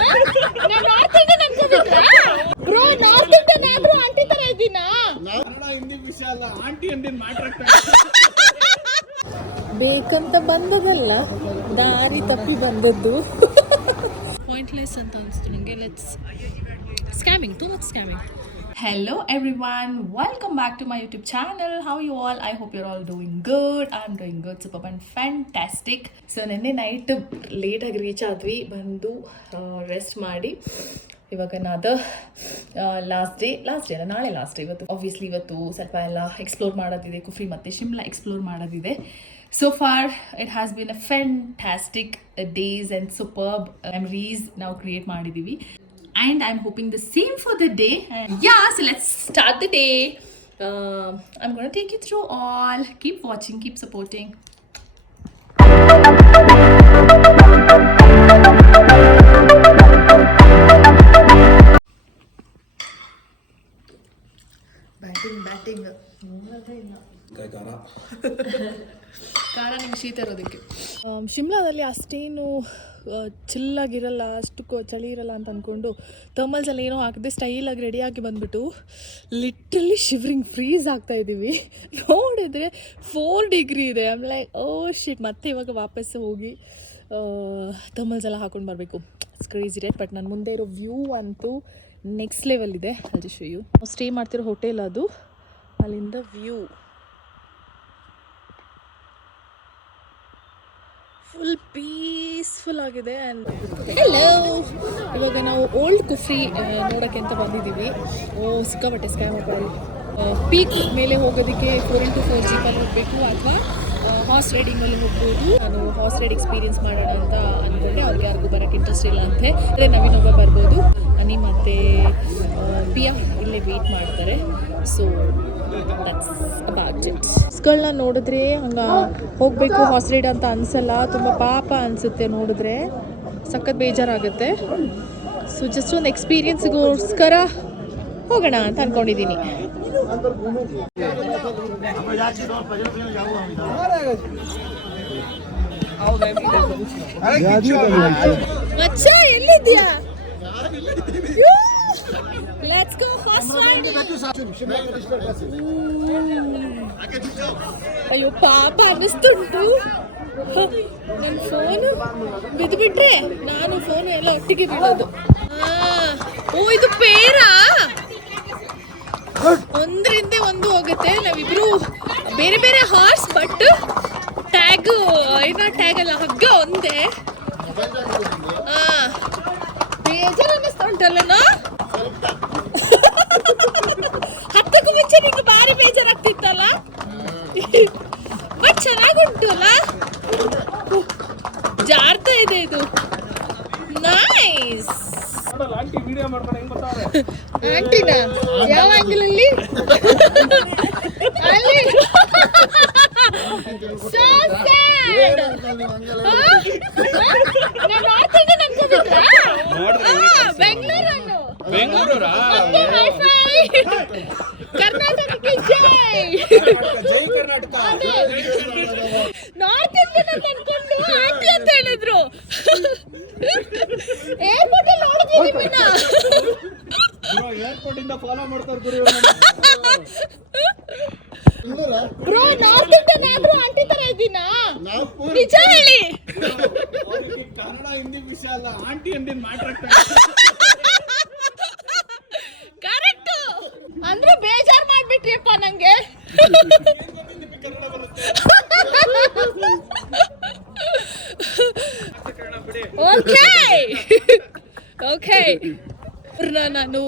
ನಾನು north Indian ಅನ್ಕೋಬಿಟ್ರಾ bro? North Indian ಆದ್ರೂ ಆಂಟಿ ತರ ಇದ್ದೀನಾ? ಕನ್ನಡ ಹಿಂದಿ ವಿಷಯ ಅಲ್ಲ, ಆಂಟಿ ಅಂದಿನ್ ಮಾತಾಡ್ತಾ ಬೇಕಂತ ಬಂದದಲ್ಲ, ದಾರಿ ತಪ್ಪಿ ಬಂದದ್ದು. ಪಾಯಿಂಟ್ಲೆಸ್ ಅಂತ ಅನಿಸ್ತು ನನಗೆ. Let's scamming, too much scamming. Hello everyone, welcome back to my YouTube channel. How you all? I hope you're all doing good. I'm doing good, superb and fantastic. So ನೆನ್ನೆ night ಲೇಟಾಗಿ reach ಆದ್ವಿ, ಬಂದು rest ಮಾಡಿ ಇವಾಗ ನಾದ last day ಅಲ್ಲ, ನಾಳೆ last day. ಇವತ್ತು ಆಬ್ವಿಯಸ್ಲಿ ಇವತ್ತು ಸ್ವಲ್ಪ ಎಲ್ಲ ಎಕ್ಸ್ಪ್ಲೋರ್ ಮಾಡೋದಿದೆ, ಕುಫ್ರಿ ಮತ್ತು ಶಿಮ್ಲಾ ಎಕ್ಸ್ಪ್ಲೋರ್ ಮಾಡೋದಿದೆ. So far it has been a fantastic days and superb memories ನಾವು ಕ್ರಿಯೇಟ್ ಮಾಡಿದ್ದೀವಿ. And I'm hoping the same for the day. And yeah, so let's start the day. I'm going to take you through all. Keep watching, keep supporting. Batting. ಖಾರ ನಿಮ್ಗೆ ಶೀತ ಇರೋದಕ್ಕೆ. ಶಿಮ್ಲಾದಲ್ಲಿ ಅಷ್ಟೇನು ಚಿಲ್ಲಾಗಿರಲ್ಲ, ಅಷ್ಟು ಚಳಿ ಇರಲ್ಲ ಅಂತ ಅಂದ್ಕೊಂಡು ಥರ್ಮಲ್ಸ್ ಎಲ್ಲ ಏನೋ ಹಾಕಿದೆ ಸ್ಟೈಲಾಗಿ ರೆಡಿಯಾಗಿ ಬಂದುಬಿಟ್ಟು ಲಿಟ್ರಲಿ ಶಿವರಿಂಗ್ ಫ್ರೀಸ್ ಆಗ್ತಾಯಿದ್ದೀವಿ. ನೋಡಿದ್ರೆ 4 ಡಿಗ್ರಿ ಇದೆ. ಐಮ್ ಲೈಕ್ ಓ ಶಿಟ್. ಮತ್ತೆ ಇವಾಗ ವಾಪಸ್ ಹೋಗಿ ಥರ್ಮಲ್ಸ್ ಎಲ್ಲ ಹಾಕೊಂಡು ಬರಬೇಕು. It's crazy right. ಬಟ್ ನನ್ನ ಮುಂದೆ ಇರೋ ವ್ಯೂ ಅಂತೂ ನೆಕ್ಸ್ಟ್ ಲೆವೆಲ್ ಇದೆ. ಅಲ್ಲಿ ಶೋ ಯು. ಸ್ಟೇ ಮಾಡ್ತಿರೋ ಹೋಟೆಲ್ ಅದು, ಅಲ್ಲಿಂದ ವ್ಯೂ ಫುಲ್ ಪೀಸ್ಫುಲ್ ಆಗಿದೆ. ಆ್ಯಂಡ್ ಹೆಲೋ, ಇವಾಗ ನಾವು ಓಲ್ಡ್ ಕುಫ್ರಿ ನೋಡೋಕ್ಕೆ ಅಂತ ಬಂದಿದ್ದೀವಿ. ಸಿಕ್ಕಾಪಟ್ಟೆ ಸ್ಕ್ಯಾಮ್ ಹೋಗೋದು. ಪೀಕ್ ಮೇಲೆ ಹೋಗೋದಕ್ಕೆ 4x4 ಜೀಪಲ್ಲಿ ಹೋಗಬೇಕು ಅಥವಾ ಹಾರ್ಸ್ ರೈಡಿಂಗಲ್ಲಿ ಹೋಗ್ಬೋದು. ನಾನು ಹಾರ್ಸ್ ರೈಡ್ ಎಕ್ಸ್ಪೀರಿಯನ್ಸ್ ಮಾಡೋಣ ಅಂತ ಅಂದ್ಕೊಂಡೆ. ಅವ್ರಿಗೆ ಯಾರಿಗೂ ಬರೋಕ್ಕೆ ಇಂಟ್ರೆಸ್ಟ್ ಇಲ್ಲ ಅಂತೆ. ಅದೇ ನವೀನೊಬ್ಬ ಬರ್ಬೋದು, ಅನಿ ಮತ್ತು ಪಿಯಾ ಇಲ್ಲೇ ವೆಯ್ಟ್ ಮಾಡ್ತಾರೆ. ಸೊ ಗಳನ್ನ ನೋಡಿದ್ರೆ ಹಂಗೆ ಹೋಗಬೇಕು ಹಾರ್ಸ್ ರೈಡ್ ಅಂತ ಅನಿಸಲ್ಲ, ತುಂಬ ಪಾಪ ಅನಿಸುತ್ತೆ ನೋಡಿದ್ರೆ, ಸಖತ್ ಬೇಜಾರಾಗುತ್ತೆ. ಸೊ ಜಸ್ಟ್ ಒಂದು ಎಕ್ಸ್ಪೀರಿಯನ್ಸ್ಗೋಸ್ಕರ ಹೋಗೋಣ ಅಂತ ಅಂದ್ಕೊಂಡಿದ್ದೀನಿ. ಮಚ್ಚ ಎಲ್ಲಿದ್ಯಾ? Let's go horse riding. ಅಯ್ಯೋ ಪಾಪ ಅನ್ನಿಸ್ತುಂಟು. ನನ್ನ ಫೋನು ಬಿದ್ದುಬಿಟ್ರೆ ನಾನು ಫೋನು ಎಲ್ಲ ಒಟ್ಟಿಗೆ ಬಿಡೋದು. ಓ ಇದು ಪೇರಾ, ಒಂದರಿಂದ ಒಂದು ಹೋಗುತ್ತೆ. ನಾವಿಬ್ರು ಬೇರೆ ಬೇರೆ ಹಾರ್ಸ್, ಬಟ್ ಟ್ಯಾಗ್ ಟ್ಯಾಗ್ ಅಲ್ಲ, ಹಗ್ಗ ಒಂದೇ. ಬೇಜಾರು ಅನ್ನಿಸ್ತಾ ಉಂಟಲ್ಲ. ಹತ್ತಕ್ಕೂ ಮುಂಚೆ ನಿಂಗೆ ಭಾರಿ ಬೇಜಾರಾಗ್ತಿತ್ತಲ್ಲ, ಬಟ್ ಚೆನ್ನಾಗುಂಟು ಅಲ್ಲ, ಜಾರ್ತಾ ಇದೆ ಇದು. ನೈಸ್. ಆಂಟಿನ ಯಾವ ಆಂಗಲ್ ಅಲ್ಲಿ? ಅಲ್ಲಿ ಬೆಂಗಳೂರು ಕರ್ನಾಟಕಕ್ಕೆ ಜೈ. ನಾರ್ತ್ ಇಂಡಿಯನ್ ಅಂತ ಅನ್ಕೊಂಡು ಆಂಟಿ ಅಂತ ಹೇಳಿದ್ರು. ಏರ್ಪೋರ್ಟ್ ಅಲ್ಲಿ ನೋಡಿದ್ವಿ ನಿಮ್ಮನ್ನ. ಏರ್ಪೋರ್ಟ್ ಇಂದ ಫಾಲೋ ಮಾಡ್ತಾರೆ ಬ್ರೋ. ನಾರ್ತ್ ಇಂಡಿಯನ್ ಆದ್ರೂ ಆಂಟಿ ತರ ಇದ್ದೀನಾ? ನಿಜ ಹೇಳಿ. ಕನ್ನಡ ಹಿಂದಿ ವಿಷಯ ಅಲ್ಲ, ಆಂಟಿ ಅಂದಿನ್ ಮಾತಾಡ್ತಾ ಕರೆಕ್ಟ್. ಅಂದ್ರೆ ಬೇಜಾರ್ ಮಾಡ್ಬಿಟ್ರಿಯಪ್ಪ ನಂಗೆ. ಓಕೆ ನಾನು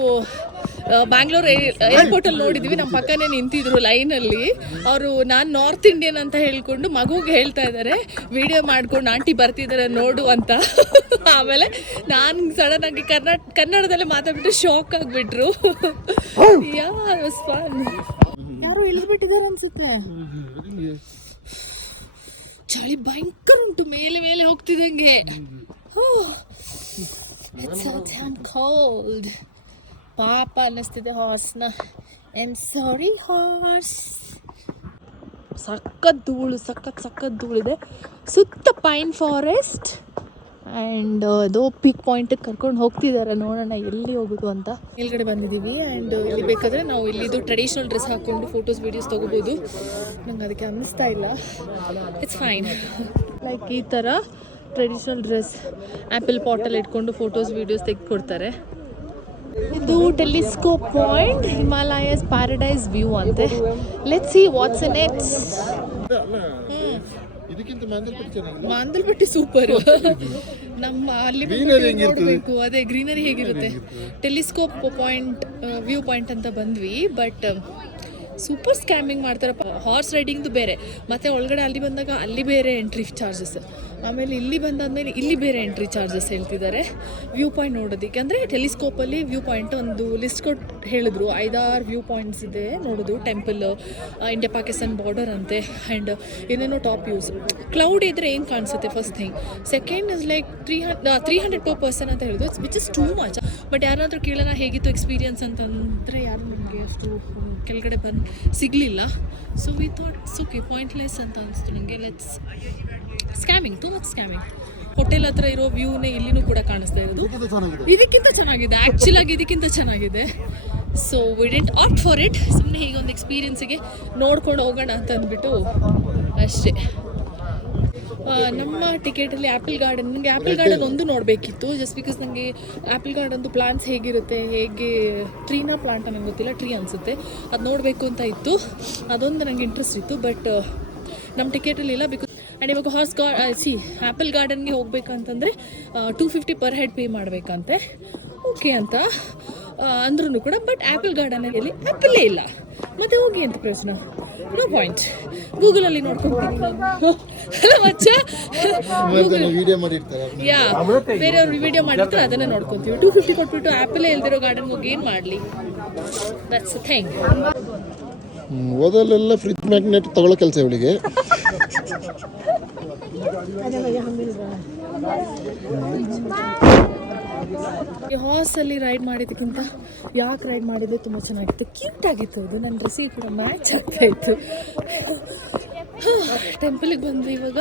ಬ್ಯಾಂಗ್ಳೂರ್ ಏರ್ಪೋರ್ಟಲ್ಲಿ ನೋಡಿದ್ವಿ. ನಮ್ಮ ಪಕ್ಕನೇ ನಿಂತಿದ್ರು ಲೈನಲ್ಲಿ. ಅವರು ನಾನು ನಾರ್ತ್ ಇಂಡಿಯನ್ ಅಂತ ಹೇಳ್ಕೊಂಡು ಮಗುಗೆ ಹೇಳ್ತಾ ಇದ್ದಾರೆ, ವಿಡಿಯೋ ಮಾಡ್ಕೊಂಡು ಆಂಟಿ ಬರ್ತಿದ್ದಾರೆ ನೋಡು ಅಂತ. ಆಮೇಲೆ ನಾನು ಸಡನ್ ಆಗಿ ಕನ್ನಡದಲ್ಲೇ ಮಾತಾಡ್ಬಿಟ್ಟು ಶಾಕ್ ಆಗಿಬಿಟ್ರು. ಯಾರು ಇಳಿದ್ಬಿಟ್ಟಿದ್ದಾರೆ ಅನ್ಸುತ್ತೆ. ಚಳಿ ಭಯಂಕರ ಉಂಟು, ಮೇಲೆ ಮೇಲೆ ಹೋಗ್ತಿದ್ದಂಗೆ. It's so damn cold. ಪಾಪ ಅನ್ನಿಸ್ತಿದೆ ಹಾರ್ಸ್ನ. I am sorry horse. ಸಖತ್ ಧೂಳು, ಸಖತ್ ಧೂಳಿದೆ. ಸುತ್ತ ಪೈನ್ ಫಾರೆಸ್ಟ್ ಆ್ಯಂಡ್ ಅದು ಪಿಕ್ ಪಾಯಿಂಟಿಗೆ ಕರ್ಕೊಂಡು ಹೋಗ್ತಿದ್ದಾರೆ, ನೋಡೋಣ ಎಲ್ಲಿ ಹೋಗೋದು ಅಂತ. ಮೇಲ್ಗಡೆ ಬಂದಿದ್ದೀವಿ ಆ್ಯಂಡ್ ಇಲ್ಲಿ ಬೇಕಾದರೆ ನಾವು ಇಲ್ಲಿದು ಟ್ರೆಡಿಷ್ನಲ್ ಡ್ರೆಸ್ ಹಾಕ್ಕೊಂಡು ಫೋಟೋಸ್ ವೀಡಿಯೋಸ್ ತೊಗೋಬೋದು. ನಂಗೆ ಅದಕ್ಕೆ ಅನ್ನಿಸ್ತಾ ಇಲ್ಲ, ಇಟ್ಸ್ ಫೈನ್. ಲೈಕ್ ಈ ಥರ ಟ್ರೆಡಿಷ್ನಲ್ ಡ್ರೆಸ್ ಆ್ಯಪಲ್ ಪಾಟಲ್ಲಿ ಇಟ್ಕೊಂಡು ಫೋಟೋಸ್ ವೀಡಿಯೋಸ್ ತೆಗೆದುಕೊಡ್ತಾರೆ. ಇದು telescope point, Himalayas paradise view ಅಂತೆ. Let's see what's in it. Mandalpatti super. ನಮ್ಮ ಅಲ್ಲಿ ನೋಡಬೇಕು, ಅದೇ ಗ್ರೀನರಿ ಹೇಗಿರುತ್ತೆ. ಟೆಲಿಸ್ಕೋಪ್ ಪಾಯಿಂಟ್ ವ್ಯೂ ಪಾಯಿಂಟ್ ಅಂತ ಬಂದ್ವಿ, ಬಟ್ ಸೂಪರ್ ಸ್ಕ್ಯಾಮಿಂಗ್ ಮಾಡ್ತಾರೆ. ಹಾರ್ಸ್ ರೈಡಿಂಗ್ದು ಬೇರೆ, ಮತ್ತು ಒಳಗಡೆ ಅಲ್ಲಿ ಬಂದಾಗ ಅಲ್ಲಿ ಬೇರೆ ಎಂಟ್ರಿ ಚಾರ್ಜಸ್, ಆಮೇಲೆ ಇಲ್ಲಿ ಬಂದಾದ್ಮೇಲೆ ಇಲ್ಲಿ ಬೇರೆ ಎಂಟ್ರಿ ಚಾರ್ಜಸ್ ಹೇಳ್ತಿದ್ದಾರೆ ವ್ಯೂ ಪಾಯಿಂಟ್ ನೋಡೋದಕ್ಕೆ. ಅಂದರೆ ಟೆಲಿಸ್ಕೋಪಲ್ಲಿ ವ್ಯೂ ಪಾಯಿಂಟ್ ಒಂದು ಲಿಸ್ಟ್ ಕೊಟ್ಟು ಹೇಳಿದ್ರು, 5-6 ವ್ಯೂ ಪಾಯಿಂಟ್ಸ್ ಇದೆ ನೋಡೋದು. ಟೆಂಪಲ್, ಇಂಡಿಯಾ ಪಾಕಿಸ್ತಾನ್ ಬಾರ್ಡರ್ ಅಂತೆ, ಆ್ಯಂಡ್ ಏನೇನೋ ಟಾಪ್ ವ್ಯೂಸ್. ಕ್ಲೌಡ್ ಇದ್ದರೆ ಏನು ಕಾಣಿಸುತ್ತೆ first thing. Second is like 300 per person ಅಂತ ಹೇಳಿದ್ರು, which is too much. But ಯಾರಾದರೂ ಕೇಳೋಣ ಹೇಗಿತ್ತು ಎಕ್ಸ್ಪೀರಿಯನ್ಸ್ ಅಂತಂದರೆ ಯಾರು ನಮಗೆ ಅಷ್ಟು ಕೆಳಗಡೆ ಬಂದು ಸಿಗಲಿಲ್ಲ. So we thought it's okay, pointless ಅಂತ ಅನಿಸ್ತು ನನಗೆ. Let's scamming, too much scamming. Hotel ಹತ್ರ ಇರೋ ವ್ಯೂನೇ ಇಲ್ಲಿನೂ ಕೂಡ ಕಾಣಿಸ್ತಾ ಇರೋದು. ಇದಕ್ಕಿಂತ ಚೆನ್ನಾಗಿದೆ, ಆ್ಯಕ್ಚುಲಾಗಿ ಇದಕ್ಕಿಂತ ಚೆನ್ನಾಗಿದೆ. So we didn't opt for it. ಸುಮ್ಮನೆ ಹೀಗೆ ಒಂದು ಎಕ್ಸ್ಪೀರಿಯನ್ಸಿಗೆ ನೋಡ್ಕೊಂಡು ಹೋಗೋಣ ಅಂತ ಅಂದ್ಬಿಟ್ಟು ಅಷ್ಟೇ. ನಮ್ಮ ಟಿಕೆಟಲ್ಲಿ ಆ್ಯಪಲ್ ಗಾರ್ಡನ್, ನನಗೆ ಆ್ಯಪಲ್ ಗಾರ್ಡನ್ ಒಂದು ನೋಡಬೇಕಿತ್ತು, ಜಸ್ಟ್ ಬಿಕಾಸ್ ನನಗೆ ಆ್ಯಪಲ್ ಗಾರ್ಡನ್ದು ಪ್ಲಾಂಟ್ಸ್ ಹೇಗಿರುತ್ತೆ, ಹೇಗೆ ಟ್ರೀನ ಪ್ಲಾಂಟ್ ನನಗೆ ಗೊತ್ತಿಲ್ಲ, ಟ್ರೀ ಅನಿಸುತ್ತೆ, ಅದು ನೋಡಬೇಕು ಅಂತ ಇತ್ತು. ಅದೊಂದು ನನಗೆ ಇಂಟ್ರೆಸ್ಟ್ ಇತ್ತು, ಬಟ್ ನಮ್ಮ ಟಿಕೆಟಲ್ಲಿ ಇಲ್ಲ. ಬಿಕಾಸ್ ಆ್ಯಂಡ್ ಇವಾಗ ಆ್ಯಪಲ್ ಗಾರ್ಡನ್ಗೆ ಹೋಗ್ಬೇಕಂತಂದರೆ 250 per head ಪೇ ಮಾಡಬೇಕಂತೆ. ಓಕೆ ಅಂತ ಅಂದ್ರೂ ಕೂಡ, ಬಟ್ ಆ್ಯಪಲ್ ಗಾರ್ಡನಲ್ಲಿ ಆ್ಯಪಲ್ಲೇ ಇಲ್ಲ, ಮತ್ತೆ ಹೋಗಿ ಅಂತ ಪ್ರಶ್ನೆ. No point. ಗೂಗಲಲ್ಲಿ ನೋಡ್ಕೊಂತೀನಿ ಅಲ್ಲ ಮಚ್ಚ, ಯಾ ಬೇರೆಯವ್ರು ವಿಡಿಯೋ ಮಾಡಿರ್ತಾರೆ ಅದನ್ನು ನೋಡ್ಕೊತೀವಿ. 250 ಕೊಟ್ಬಿಟ್ಟು ಆ್ಯಪಲ್ಲೇ ಇಲ್ದಿರೋ ಗಾರ್ಡನ್ಗೆ ಹೋಗಿ ಏನು ಮಾಡಲಿ? That's a thing. ಓದಲ್ಲೆಲ್ಲ ಫ್ರಿಜ್ ಮ್ಯಾಗ್ನೆಟ್ ತಗೊಳ್ಳೋ ಕೆಲಸ ಇವಳಿಗೆ. ಈ ಹಾರ್ಸಲ್ಲಿ ರೈಡ್ ಮಾಡಿದ್ದಕ್ಕಿಂತ ಯಾಕೆ ರೈಡ್ ಮಾಡಿದ್ದು ತುಂಬ ಚೆನ್ನಾಗಿತ್ತು, ಕ್ಯೂಟ್ ಆಗಿತ್ತು. ಅದು ನನ್ನ ಡ್ರೆಸ್ಸಿಗೆ ಕೂಡ ಮ್ಯಾಚ್ ಆಗ್ತಾ ಇತ್ತು. ಟೆಂಪಲಿಗೆ ಬಂದು ಇವಾಗ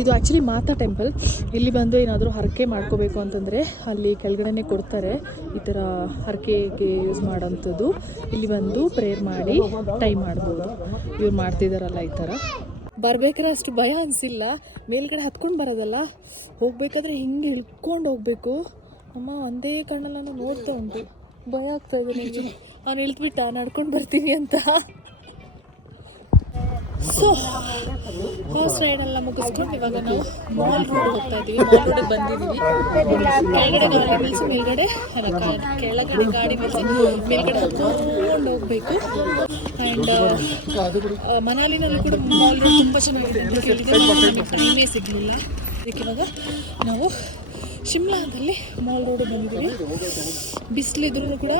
ಇದು ಆ್ಯಕ್ಚುಲಿ ಮಾತಾ ಟೆಂಪಲ್. ಇಲ್ಲಿ ಬಂದು ಏನಾದರೂ ಹರಕೆ ಮಾಡ್ಕೋಬೇಕು ಅಂತಂದರೆ ಅಲ್ಲಿ ಕೆಳಗಡೆನೇ ಕೊಡ್ತಾರೆ, ಈ ಥರ ಹರಕೆಗೆ ಯೂಸ್ ಮಾಡೋಂಥದ್ದು. ಇಲ್ಲಿ ಬಂದು ಪ್ರೇಯರ್ ಮಾಡಿ ಟೈಮ್ ಮಾಡ್ಬೋದು. ಇವ್ರು ಮಾಡ್ತಿದ್ದಾರಲ್ಲ ಈ ಥರ. ಬರ್ಬೇಕಾದ್ರೆ ಅಷ್ಟು ಭಯ ಅನಿಸಿಲ್ಲ, ಮೇಲ್ಗಡೆ ಹತ್ಕೊಂಡು ಬರೋದಲ್ಲ, ಹೋಗ್ಬೇಕಾದ್ರೆ ಹಿಂಗೆ ಇಳ್ಕೊಂಡು ಹೋಗಬೇಕು. ಅಮ್ಮ ಒಂದೇ ಕಣ್ಣಲ್ಲಿ ನಾನು ನೋಡ್ತಾ ಉಂಟು, ಭಯ ಆಗ್ತಾಯಿದೆ ನನಗೆ. ನಾನು ಇಳ್ದ್ಬಿಟ್ಟ ನಡ್ಕೊಂಡು ಬರ್ತೀನಿ ಅಂತ. ಸೊ ಹಾರ್ಸ್ ರೈಡೆಲ್ಲ ಮುಗಿಸ್ಕೊಂಡು ಇವಾಗ ನಾವು ಮಾಲ್ ರೋಡ್ ಹೋಗ್ತಾ ಇದ್ದೀವಿ. ಮಾಲ್ ರೋಡಿಗೆ ಬಂದಿದ್ದೀವಿ. ಕೆಳಗಡೆ ಗಾಡಿ ನಿಲ್ಲಿಸಿ ಮೇಲ್ಗಡೆ ಕೆಳಗಡೆ ಗಾಡಿ ನಿಲ್ಲಿಸಿ ಮೇಲ್ಗಡೆ ಹತ್ಕೊಂಡು ಹೋಗಬೇಕು. ಆ್ಯಂಡ್ ಮನಾಲಿನಲ್ಲಿ ಕೂಡ ಮಾಲ್ ರೋಡ್ ತುಂಬ ಚೆನ್ನಾಗಿದೆ ಅಂತ ಕೇಳಿದ್ರೆ ನಮಗೆ ಟೈಮೇ ಸಿಗಲಿಲ್ಲ. ಅದಕ್ಕೆ ಇವಾಗ ನಾವು ಶಿಮ್ಲಾದಲ್ಲಿ ಮಾಲ್ ರೋಡಿಗೆ ಬಂದಿದ್ದೀವಿ. ಬಿಸಿಲಿದ್ರೂ ಕೂಡ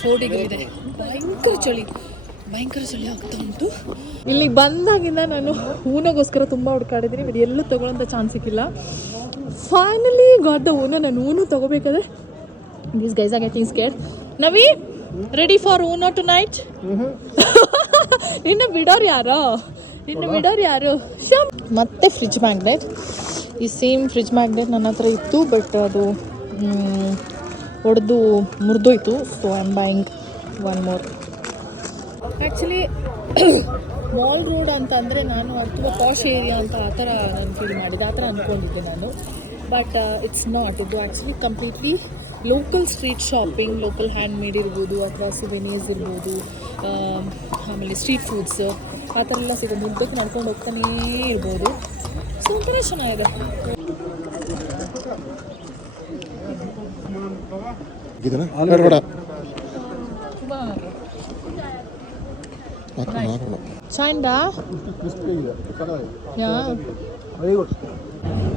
4 ಡಿಗ್ರಿ ಇದೆ, ಭಯಂಕರ ಚಳಿ ಆಗ್ತಾ ಉಂಟು. ಇಲ್ಲಿಗೆ ಬಂದಾಗಿಂದ ನಾನು ಊನಗೋಸ್ಕರ ತುಂಬ ಹುಡುಕಾಡಿದ್ದೀನಿ, ಬಟ್ ಎಲ್ಲೂ ತೊಗೊಳ್ಳೋಂಥ ಚಾನ್ಸ್ ಸಿಕ್ಕಿಲ್ಲ. Finally got the Uno. ನಾನು ಊನು ತೊಗೋಬೇಕಾದ್ರೆ these guys are getting scared. ನವಿ ready for Uno tonight? ನಿನ್ನ ಬಿಡೋರು ಯಾರು? ಮತ್ತೆ ಫ್ರಿಜ್ ಮ್ಯಾಗ್ನೆಟ್. ಈ ಸೇಮ್ ಫ್ರಿಜ್ ಮ್ಯಾಗ್ನೆಟ್ ನನ್ನ ಹತ್ರ ಇತ್ತು, ಬಟ್ ಅದು ಒಡೆದು ಮುರಿದೋಯ್ತು. So I am buying one more. Actually Mall Road ಅಂತ ಅಂದರೆ ನಾನು ಅದು ತುಂಬ ಪಾಶ್ ಏರಿಯಾ ಅಂತ ಆ ಥರ ನಾನು ಫೀಲ್ ಮಾಡಿದ್ದೆ, ಆ ಥರ ಅಂದ್ಕೊಂಡಿದ್ದೆ ನಾನು. But it's not. ಇದು actually completely local street shopping, local handmade ಇರ್ಬೋದು, ಅಥವಾ ಸಿವೆನೀರ್ಸ್ ಇರ್ಬೋದು, ಆಮೇಲೆ ಸ್ಟ್ರೀಟ್ ಫುಡ್ಸ್ ಆ ಥರ ಎಲ್ಲ ಸಿಗೋದು. ಉದ್ದಕ್ಕೆ ನಡ್ಕೊಂಡು ಹೋಗ್ತಾನೇ ಇರ್ಬೋದು. ಸೊ ಒಂಥರ ಚೆನ್ನಾಗಿದೆ. ಚಂದಾ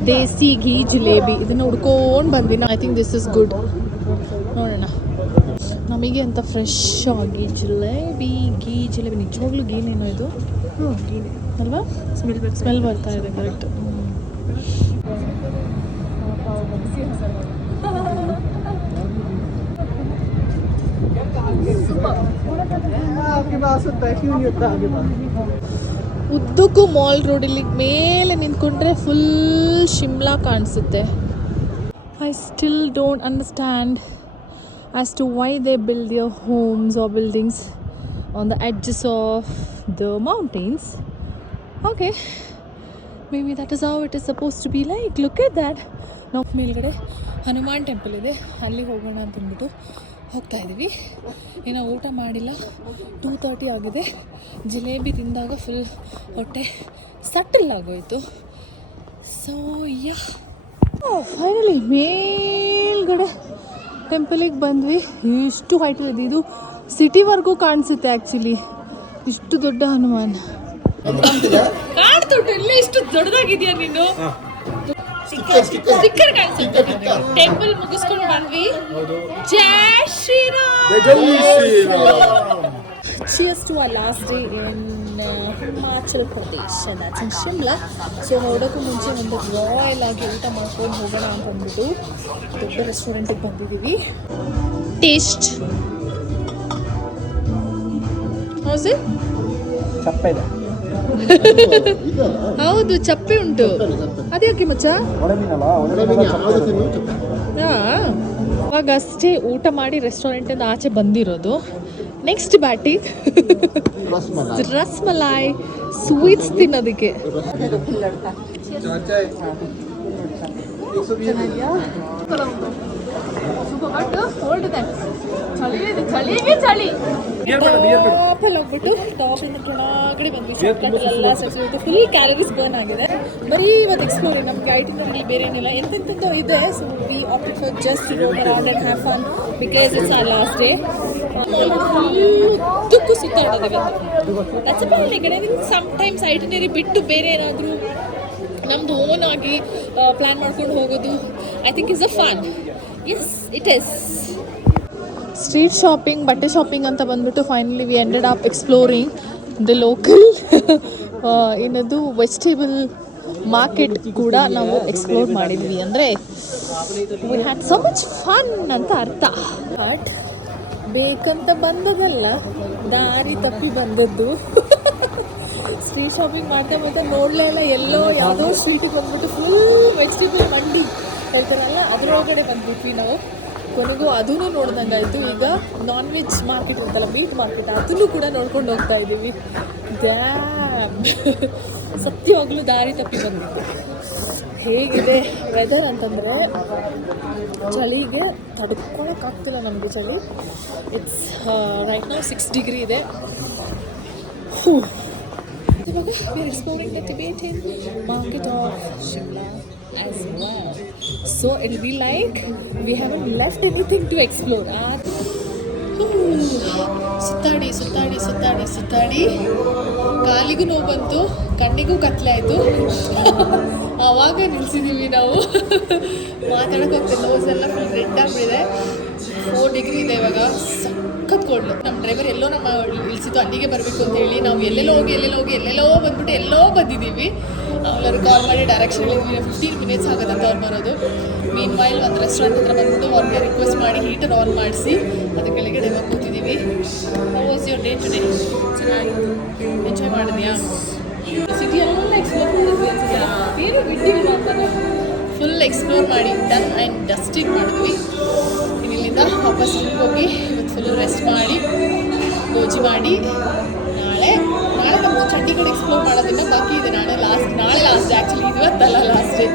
ದೇಸಿ ಘೀ ಜಿಲೇಬಿ, ಇದನ್ನು ಹುಡ್ಕೊಂಡು ಬಂದಿನ. I think this is good. ನೋಡೋಣ ನಮಗೆ ಅಂತ ಫ್ರೆಶ್ ಆಗಿ ಜಿಲೇಬಿ, ಘೀ ಜಿಲೇಬಿ. ನಿಜವಾಗ್ಲೂ ಗೀನೇನೋ ಇದು, ಗೀನೇ ಅಲ್ವಾ? ಸ್ಮೆಲ್ ಬರ್ತಾ ಇದೆ. ಕರೆಕ್ಟ್. ಉದ್ದಕ್ಕೂ ಮಾಲ್ ರೋಡ್ ಇಲ್ಲಿ ಮೇಲೆ ನಿಂತ್ಕೊಂಡ್ರೆ ಫುಲ್ ಶಿಮ್ಲಾ ಕಾಣಿಸುತ್ತೆ. I still don't understand as to why they build their homes or buildings on the edges of the mountains. Okay, maybe that is how it is supposed to be like. Look at that. ನಾವು ಮೇಲ್ಗಡೆ Hanuman temple ಇದೆ, ಅಲ್ಲಿಗೆ ಹೋಗೋಣ ಅಂತ ಅಂದ್ಬಿಟ್ಟು ಹೋಗ್ತಾ ಇದ್ದೀವಿ. ಏನೋ ಊಟ ಮಾಡಿಲ್ಲ, 2:30 ಆಗಿದೆ. ಜಿಲೇಬಿ ತಿಂದಾಗ ಫುಲ್ ಹೊಟ್ಟೆ ಸಟ್ಟಲ್ ಆಗೋಯಿತು. ಸೊ ಯಾ, ಫೈನಲಿ ಮೇಲ್ಗಡೆ ಟೆಂಪಲಿಗೆ ಬಂದ್ವಿ. ಇಷ್ಟು ಹೈಟ್ ಇದೆ, ಇದು ಸಿಟಿವರೆಗೂ ಕಾಣಿಸುತ್ತೆ ಆ್ಯಕ್ಚುಲಿ. ಇಷ್ಟು ದೊಡ್ಡ ಹನುಮಾನ್ ಕಾಣ್ತುಂಟು. ಇಲ್ಲ ಇಷ್ಟು ದೊಡ್ಡದಾಗಿದೆಯಾ ನೀನು? ಸ್ಟಿಕ್ಕರ್ ಕಾಣಿಸುತ್ತೆ. ಟೆಂಪಲ್ ಮುಗಿಸ್ಕೊಂಡು ಬಂದ್ವಿ. ಜೈ Shriram. Cheers to our last day in Himachal Pradesh, and that's in Shimla. So ಹೊರಡೋಕ್ಕೂ ಮುಂಚೆ ಒಂದು ರಾಯಲ್ ಆಗಿ ಊಟ ಮಾಡ್ಕೊಂಡು ಹೋಗೋಣ ಅಂತ ಅಂದ್ಬಿಟ್ಟು ದೊಡ್ಡ ರೆಸ್ಟೋರೆಂಟಿಗೆ ಬಂದಿದ್ದೀವಿ. ಟೇಸ್ಟ್ ಹೌದು, ಹೌದು ಚಪ್ಪೆ ಉಂಟು. ಅದ್ಯಾಕೆ ಮಚ್ಚ? ಅವಾಗಷ್ಟೇ ಊಟ ಮಾಡಿ ರೆಸ್ಟೋರೆಂಟಿಂದ ಆಚೆ ಬಂದಿರೋದು. ನೆಕ್ಸ್ಟ್ ಬ್ಯಾಟಿಂಗ್ ರಸ್ಮಲಾಯ್ ಸ್ವೀಟ್ಸ್ ತಿನ್ನೋದಕ್ಕೆ. ಟಾಪಲ್ಲಿ ಹೋಗ್ಬಿಟ್ಟು ಟಾಪಿಂದ ಕೆಳಗಡೆ ಬಂದ್ವಿ. ಎಲ್ಲ ಸೆಕ್ಷನ್ ಫುಲ್ ಕ್ಯಾಲರೀಸ್ ಬರ್ನ್ ಆಗಿದೆ. ಬರೀ ಇವತ್ತು ಎಕ್ಸ್ಪ್ಲೋರ್, ನಮಗೆ ಐಟಿನರಿ ಬೇರೆ ಏನಿಲ್ಲ, ಎಂತೆಂಥದ್ದು ಇದೆ. So we opted for just to go around and have fun because it's our last day. ಉದ್ದಕ್ಕೂ ಸುತ್ತಾಡೋದು ಇವತ್ತು. That's about like I think sometimes itinerary ಬಿಟ್ಟು ಬೇರೆ ಏನಾದರೂ ನಮ್ಮದು ಓನ್ ಆಗಿ ಪ್ಲ್ಯಾನ್ ಮಾಡ್ಕೊಂಡು ಹೋಗೋದು I think is a fun. Yes it is. Street shopping, ಬಟ್ಟೆ ಶಾಪಿಂಗ್ ಅಂತ ಬಂದ್ಬಿಟ್ಟು finally we ended up exploring the local ಏನದು ವೆಜಿಟೇಬಲ್ ಮಾರ್ಕೆಟ್ ಕೂಡ ನಾವು ಎಕ್ಸ್ಪ್ಲೋರ್ ಮಾಡಿದ್ವಿ. ಅಂದರೆ we had so much fun ಅಂತ ಅರ್ಥ. ಬಟ್ ಬೇಕಂತ ಬಂದದಲ್ಲ, ದಾರಿ ತಪ್ಪಿ ಬಂದದ್ದು. ಸ್ಟ್ರೀಟ್ ಶಾಪಿಂಗ್ ಮಾಡ್ತಾ ಮತ್ತೆ ನೋಡಲೇ ಇಲ್ಲ, ಎಲ್ಲೋ ಯಾವುದೋ ಸ್ಟ್ರೀಟಿಗೆ ಬಂದ್ಬಿಟ್ಟು ಫುಲ್ ವೆಜಿಟೇಬಲ್ ಮಂಡಿ ಹೇಳ್ತಾರಲ್ಲ, ಅದರೊಳಗಡೆ ಬಂದ್ಬಿಟ್ವಿ ನಾವು. ಕೊನೆಗೂ ಅದೂ ನೋಡ್ದಂಗಾಯಿತು. ಈಗ ನಾನ್ ವೆಜ್ ಮಾರ್ಕೆಟ್ ಇರುತ್ತಲ್ಲ, ಮೀಟ್ ಮಾರ್ಕೆಟ್, ಅದನ್ನು ಕೂಡ ನೋಡ್ಕೊಂಡು ಹೋಗ್ತಾ ಇದ್ದೀವಿ. ಡ್ಯಾಮ್, ಸತ್ಯವಾಗ್ಲೂ ದಾರಿ ತಪ್ಪಿ ಬಂದಿತ್ತು. ಹೇಗಿದೆ ವೆದರ್ ಅಂತಂದರೆ, ಚಳಿಗೆ ತಡ್ಕೊಳಕ್ಕಾಗ್ತಿಲ್ಲ ನಮಗೆ ಚಳಿ. ಇಟ್ಸ್ ರೈಟ್ ನಾವು 6 ಡಿಗ್ರಿ ಇದೆ. ಇವಾಗ we are exploring the Tibetan market of Shimla as well. So it will be like we haven't left anything to explore. ಸುತ್ತಾಡಿ ಸುತ್ತಾಡಿ ಸುತ್ತಾಡಿ ಸುತ್ತಾಡಿ ಕಾಲಿಗೂ ನೋವು ಬಂತು, ಕಣ್ಣಿಗೂ ಕತ್ಲೆ ಆಯಿತು. ಆವಾಗ ನಿಲ್ಸಿದ್ದೀವಿ ನಾವು. ಮಾತಾಡೋಕೆ ಹೋಗ್ತದೆ, ನೋಸ್ ಎಲ್ಲ ಫುಲ್ ರೆಡ್ ಆಗಿಬಿಟ್ಟಿದೆ. 4 ಡಿಗ್ರಿ ಇದೆ ಇವಾಗ. ಸಖತ್ ಕೊಡ್ಲು. ನಮ್ಮ ಡ್ರೈವರ್ ಎಲ್ಲೋ ನಮ್ಮ ಇಳಿಸಿದ್ದು ಅಲ್ಲಿಗೆ ಬರಬೇಕು ಅಂತ ಹೇಳಿ ನಾವು ಎಲ್ಲೆಲ್ಲೋ ಬಂದ್ಬಿಟ್ಟು ಎಲ್ಲೋ ಬಂದಿದ್ದೀವಿ. ಅವ್ರು ಕಾಲ್ ಮಾಡಿ ಡೈರೆಕ್ಷನ್ ಹೇಳಿದ್ವಿ. 15 ಮಿನಿಟ್ಸ್ ಆಗೋದಂತ ಅವ್ರು ಬರೋದು. ಮೀನ್ ವೈಲ್ ಒಂದು ರೆಸ್ಟೋರೆಂಟ್ ಹತ್ರ ಬಂದ್ಬಿಟ್ಟು ಅವ್ರಿಗೆ ರಿಕ್ವೆಸ್ಟ್ ಮಾಡಿ ಹೀಟರ್ ಆನ್ ಮಾಡಿಸಿ ಅದ್ರ ಕೆಳಗಡೆ ಇವಾಗ ಕೂತಿದ್ದೀವಿ. How was your day today? ಚೆನ್ನಾಗಿತ್ತು. ಎಂಜಾಯ್ ಮಾಡಿದ್ಯಾ? ಸಿಟಿ ಎಲ್ಲ ಎಕ್ಸ್ಪ್ಲೋರ್ ಮಾಡಿದ್ವಿ ಅನ್ಸಿದ್ಯಾ? ಏನು ಬಿಟ್ಟಿಲ್ಲ ಅಂತಾನೆ ಫುಲ್ ಎಕ್ಸ್ಪ್ಲೋರ್ ಮಾಡಿ ಡನ್ ಆ್ಯಂಡ್ ಡಸ್ಟಿಂಗ್ ಮಾಡಿದ್ವಿ. ಇಲ್ಲಿಂದ ವಾಪಸ್ ಹೋಗಿ ಇವತ್ತು ಫುಲ್ಲು ರೆಸ್ಟ್ ಮಾಡಿ ಗೋಜಿ ಮಾಡಿ ನಾಳೆ ನಮ್ಮದು ಚಂಡೀಗಢ ಎಕ್ಸ್ಪ್ಲೋರ್ ಮಾಡೋದನ್ನ ಬಾಕಿ ಇದೆ. ನಾಳೆ ಲಾಸ್ಟ್ ಆ್ಯಕ್ಚುಲಿ ಇವತ್ತಲ್ಲ ಲಾಸ್ಟ್ ಡೇ.